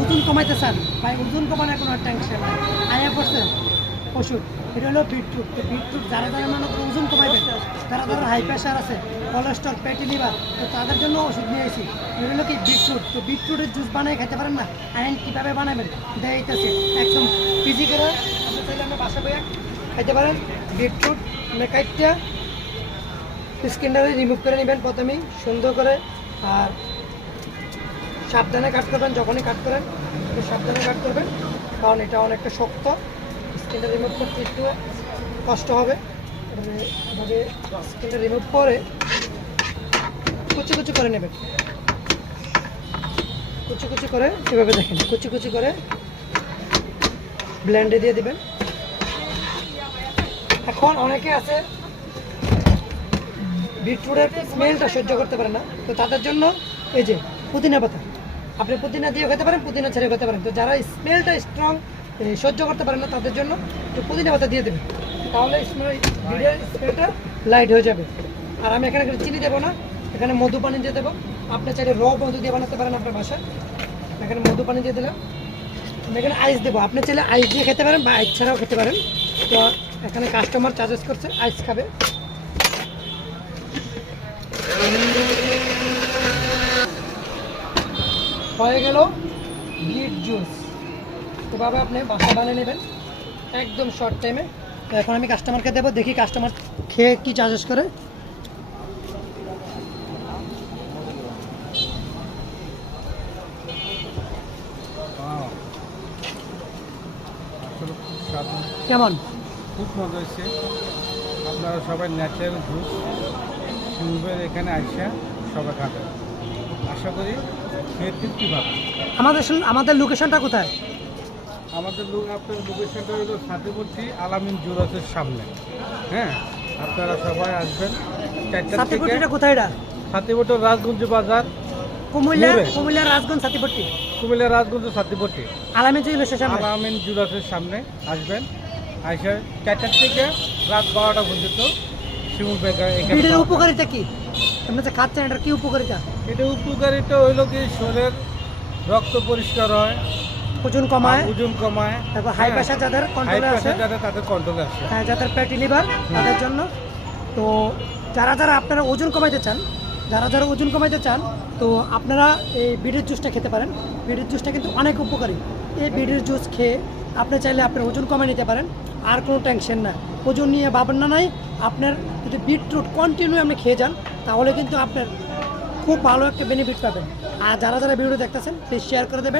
ওজন কমাইতে চান ভাই, ওজন কমানোর কোনো টেনশন নাই। আয়া পড়ছে ওষুধ, এটা হলো বিটরুট। তো বিটরুট যারা যারা মনে করে ওজন কমাইবে, যারা যারা হাই প্রেশার আছে, কোলেস্ট্রল, ফ্যাটি লিভার, তো তাদের জন্য ওষুধ নিয়ে এসেছি। এটা হলো কি বিটরুট। তো বিটরুটের জুস বানিয়ে খেতে পারেন না? আইন কীভাবে বানাবেন দেখাইতেছে, একদম ইজি করে আপনি চাইলে আমরা বাসা বইয়া খাইতে পারেন। বিটরুট কাইটটা স্কিনটাকে রিমুভ করে নেবেন প্রথমেই সুন্দর করে, আর সাবধানে কাট করবেন। যখনই কাট করেন একটু সাবধানে কাট করবেন, কারণ এটা অনেকটা শক্ত, স্কিনটা রিমুভ করতে একটু কষ্ট হবে। এভাবে স্কিনটা রিমুভ করে কুচি কুচি করে নেবেন, কুচি কুচি করে এভাবে দেখেন, কুচি কুচি করে ব্লেন্ডে দিয়ে দিবেন। এখন অনেকে আছে বিটরুটের স্মেলটা সহ্য করতে পারে না, তো তাদের জন্য এই যে পুদিনা পাতা, আপনি পুদিনা দিয়ে খেতে পারেন, পুদিনা ছেড়ে খেতে পারেন। তো যারা স্মেলটা স্ট্রং সহ্য করতে পারেন না, তাদের জন্য একটু পুদিনা পাতা দিয়ে দেবেন, তাহলে বিটের স্মেলটা লাইট হয়ে যাবে। আর আমি এখানে চিনি দেবো না, এখানে মধু পানি দিয়ে দেবো। আপনি চাইলে মধু দিয়ে বানাতে পারেন আপনার বাসায়। এখানে মধু পানি দিয়ে দিলাম। আমি এখানে আইস দেবো, আপনি চাইলে আইস দিয়ে খেতে পারেন বা আইস ছাড়াও খেতে পারেন। তো এখানে কাস্টমার চার্জেস করছে, আইস খাবে। হয়ে গেল বিট জুস। এভাবে আপনি বাসা বানিয়ে নেবেন একদম শর্ট টাইমে। তো এখন আমি কাস্টমারকে দেবো, দেখি কাস্টমার খেয়ে কি চার্জেস করে। কেমন? খুব মজা হয়েছে। আপনারা সবাই ন্যাচারাল জুস শিমুবের এখানে আইসা সবাই খাবেন, আশা করি খেয়ে তৃপ্তি পাবেন। আমাদের লোকেশনটা কোথায়? আমাদের আপনার লোকেশনটা হলো সাথীবর্তী আলামিন জুরাসের সামনে। হ্যাঁ, আপনারা সবাই আসবেন 4টা থেকে। সাথীপট্টিটা কোথায়? এটা সাথীবর্তী রাজগঞ্জ বাজার, কুমিল্লার রাজগঞ্জ সাথীপট্টি, কুমিল্লা রাজগঞ্জ সাথীবর্তী আলামিন জুয়েলার্সের সামনে। আলামিন জুরাসের সামনে আসবেন। আইসা 4টা থেকে রাত 12টা পর্যন্ত শিমুল বেকার এখানে। বিটের উপকারিতা কি? আপনি যে খাচ্ছেন, এটার কি উপকারিতা? এটা উপকারিতা হইল কি, শরীরের রক্ত পরিষ্কার হয়, ওজন কমায়, তারপর হাই প্রেশার যাদের কন্ট্রোলে আছে, তাদের কন্ট্রোলে আসে, হ্যাঁ, যাদের ফ্যাটি লিভার তাদের জন্য। তো যারা আপনারা ওজন কমাইতে চান, তো আপনারা এই বিটের জুসটা খেতে পারেন। বিটের জুসটা কিন্তু অনেক উপকারী। এই বিটের জুস খেয়ে আপনি চাইলে আপনার ওজন কমিয়ে নিতে পারেন, আর কোনো টেনশন না, ওজন নিয়ে ভাবনা নাই। আপনার যদি বিটরুট কন্টিনিউ আপনি খেয়ে যান, তাহলে কিন্তু আপনার খুব ভালো একটা বেনিফিট পাবেন। আর যারা ভিডিও দেখতেছেন প্লিজ শেয়ার করে দেবেন।